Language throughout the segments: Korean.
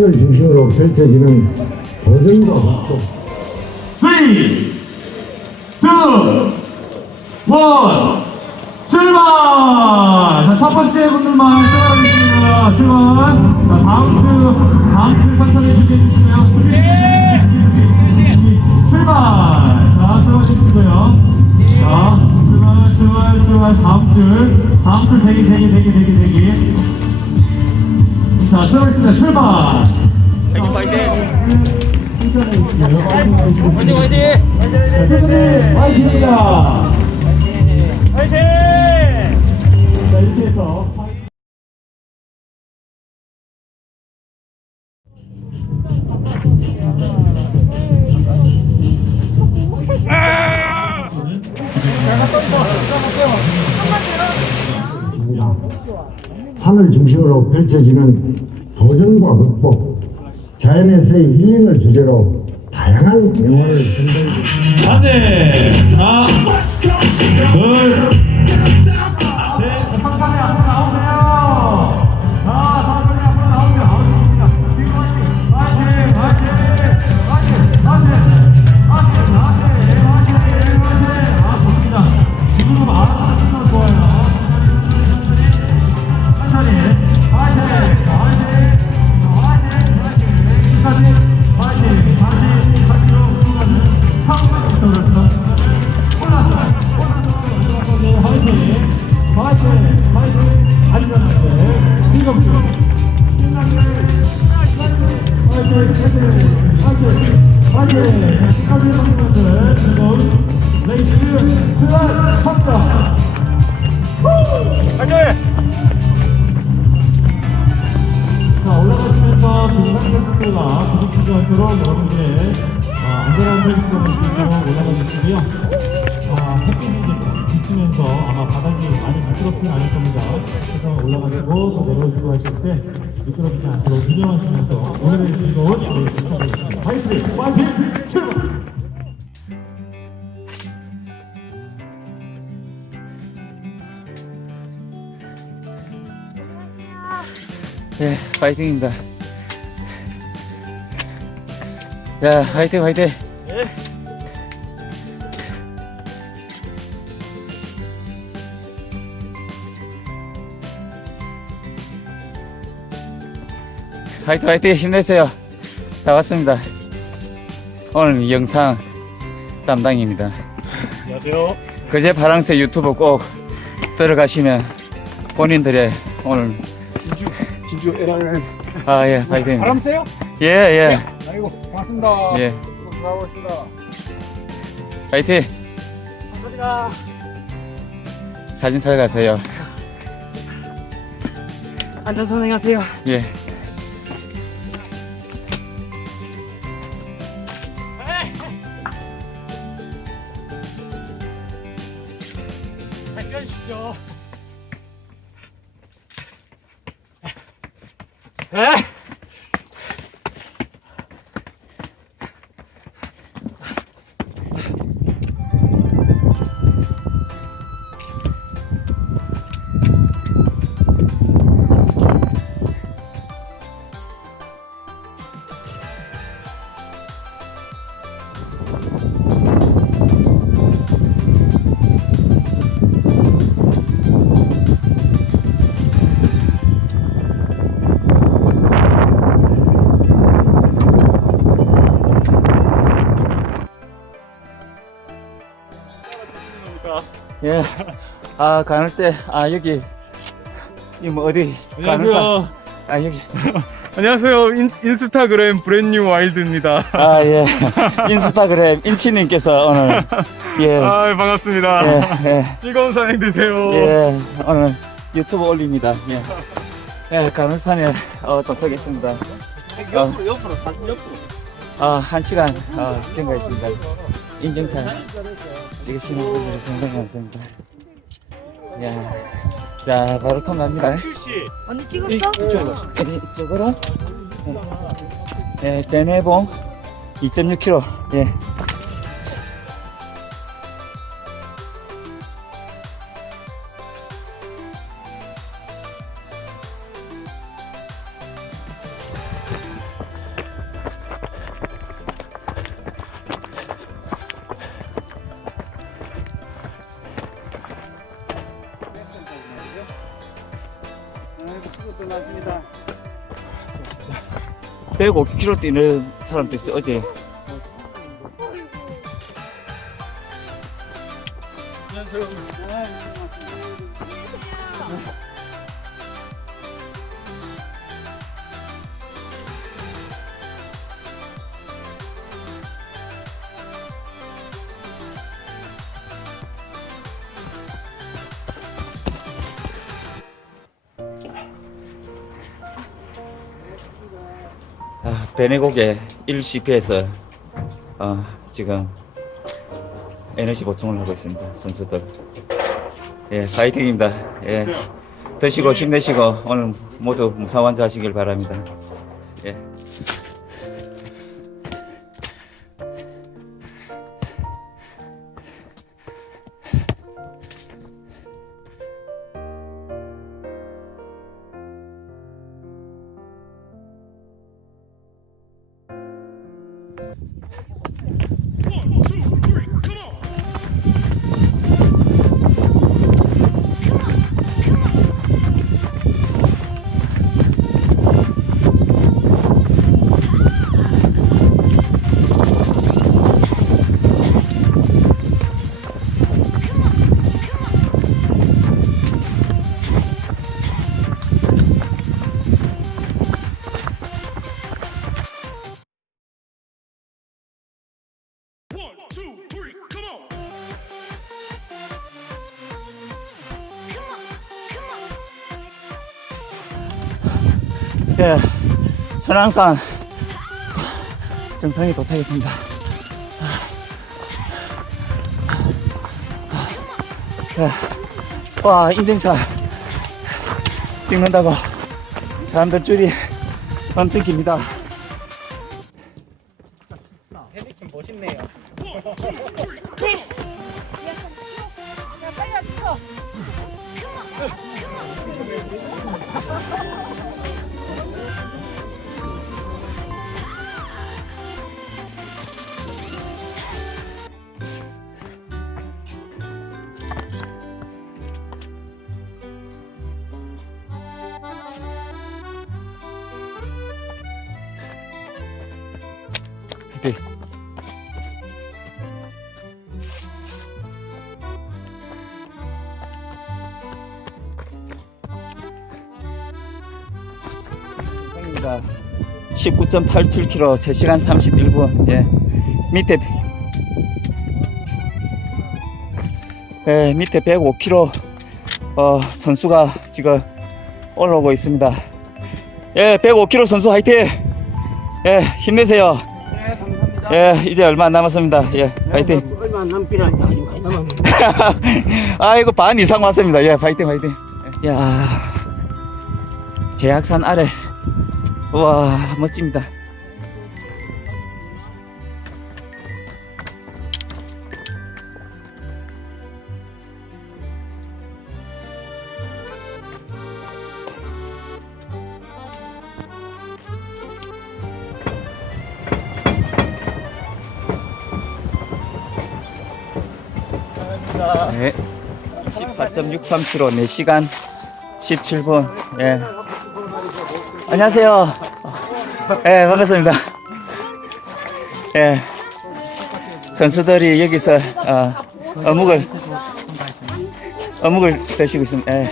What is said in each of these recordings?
산을 중심으로 펼쳐지는 도전과 목표 3, 2, 1, 출발! 자, 첫 번째 분들만 출발하겠습니다. 출발. 자, 다음 주, 다음 주 천천히 준비해 주시고요. 출발! 자, 출발 해주시고요. 자, 출발, 출발, 출발. 다음 줄, 다음 줄 대기, 대기, 대기, 대기, 대기. 자, 출발했습니다. 출발! 파이팅 파이팅 화이팅 화이팅! 화이팅입니다! 화이팅! 자, 이렇게 해서 산을 중심으로 펼쳐지는 도전과 극복 자연에서의 힐링을 주제로 다양한 영화를 둘 여러분들의 어, 안전한 펜스를 지키고 올라가 주시고요. 아, 햇빛이 비치면서 아마 바닥이 많이 미끄럽진 않을 겁니다. 그래서 올라가시고 또 내려오시고 하실 때 미끄럽지 않도록 유념하시면서 오늘의 즐거운 레이스 시작하겠습니다. 화이팅! 화이팅! 예 파이팅입니다 야 파이팅 파이팅. 파이팅 파이팅. 힘내세요. 다 왔습니다. 오늘 이 영상 담당입니다. 안녕하세요. 그제 파랑새 유튜브 꼭 들어가시면 본인들의 오늘 진주 진주 에라는 아예 파이팅 바람 쐬요? 예 예 아이고 반갑습니다. 예. 있습니다. 파이팅 감사합니다. 사진 잘 가세요 안전 선행하세요. 예 발전하십 હે? 예. 아, 간헐제. 아, 여기. 이 뭐 어디? 간헐사. 안녕하세요. 아, 여기. 안녕하세요. 인, 인스타그램 브랜뉴 와일드입니다. 아, 예. 인스타그램 인치님께서 오늘. 예. 아, 반갑습니다. 예, 예. 즐거운 산행 되세요. 예. 오늘 유튜브 올립니다. 예. 예, 간헐산에 어, 도착했습니다. 옆으로, 옆으로, 옆으로. 아, 한 시간 어, 경과했습니다. 인증사 찍으시는 분들이 상당히 많습니다. 야, 자, 바로 통과합니다. 언니 찍었어? 이쪽으로. 네, 이쪽으로. 네, 대내봉 2.6km. 예. 끝났습니다. 105km 뛰는 사람도 있어요, 어제. 아, 베네곡에 1CP에서 어, 지금 에너지 보충을 하고 있습니다. 선수들. 예, 파이팅입니다. 예. 드시고 힘내시고 오늘 모두 무사완주 하시길 바랍니다. 예. 예, 천왕산 정상에 도착했습니다. 예, 와, 인증차 찍는다고 사람들 줄이 엄청 깁니다. 네. 입니다 19.87km 3시간 31분 예 밑에 예 밑에 105km 어 선수가 지금 올라오고 있습니다 예 105km 선수 화이팅 예 힘내세요. 예, 이제 얼마 안 남았습니다. 예, 파이팅. 얼마 안 남긴 하지. 아주 많이 남았네. 아이고, 반 이상 왔습니다. 예, 파이팅, 파이팅. 야 제약산 아래. 우와, 멋집니다. 네. 24.63km 4시간 17분. 예. 안녕하세요. 예, 반갑습니다. 예. 선수들이 여기서 어, 어묵을 어묵을 드시고 있습니다. 예.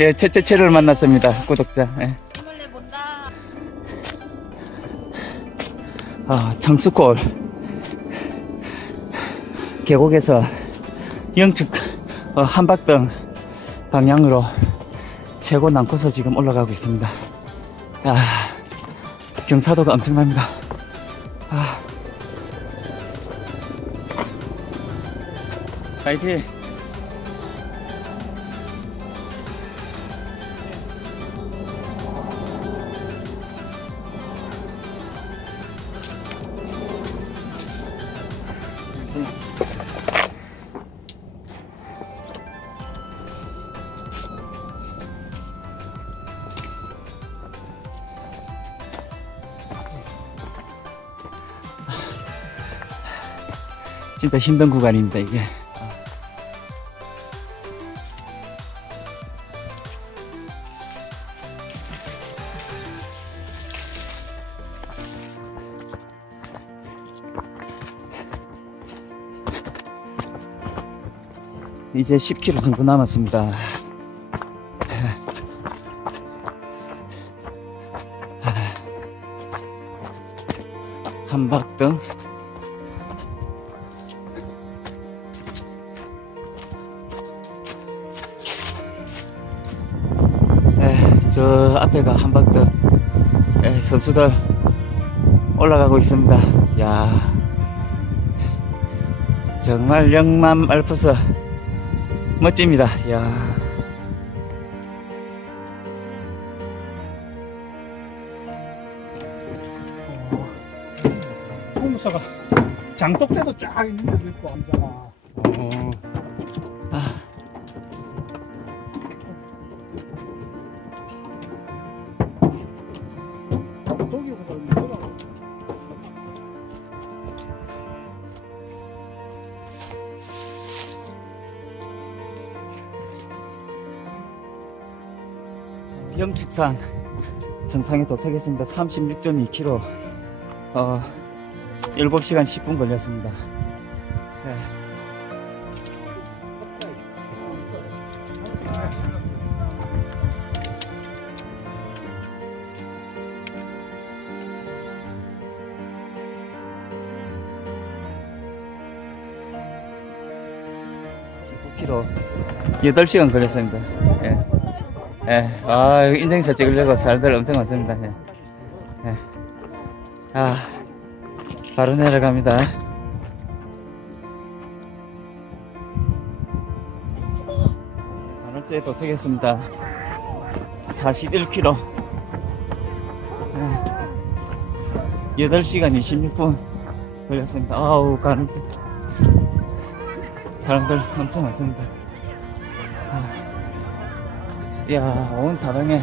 예, 채채채를 만났습니다. 구독자. 예. 아, 청수골 계곡에서 영축 어, 한박등 방향으로 최고 난코서 지금 올라가고 있습니다. 아, 경사도가 엄청납니다. 아. 파이팅! 진짜 힘든 구간입니다, 이게. 이제 10km 정도 남았습니다. 한박등 저 앞에가 한박등 에, 선수들 올라가고 있습니다. 야 정말 영남 알프스 멋집니다. 야 홍무사가 장독대도 쫙 있는 데도 있고 앉아가. 아. 영축산 정상에 도착했습니다. 36.2km. 어, 7시간 10분 걸렸습니다. 네. 네. 19km 8시간 걸렸습니다. 예. 예, 아, 인증샷 찍으려고 사람들 엄청 많습니다. 예. 예. 아, 바로 내려갑니다. 반월제에 도착했습니다. 41km. 예. 8시간 26분 걸렸습니다. 아우, 가는지. 사람들 엄청 많습니다. 이 야, 온 사방에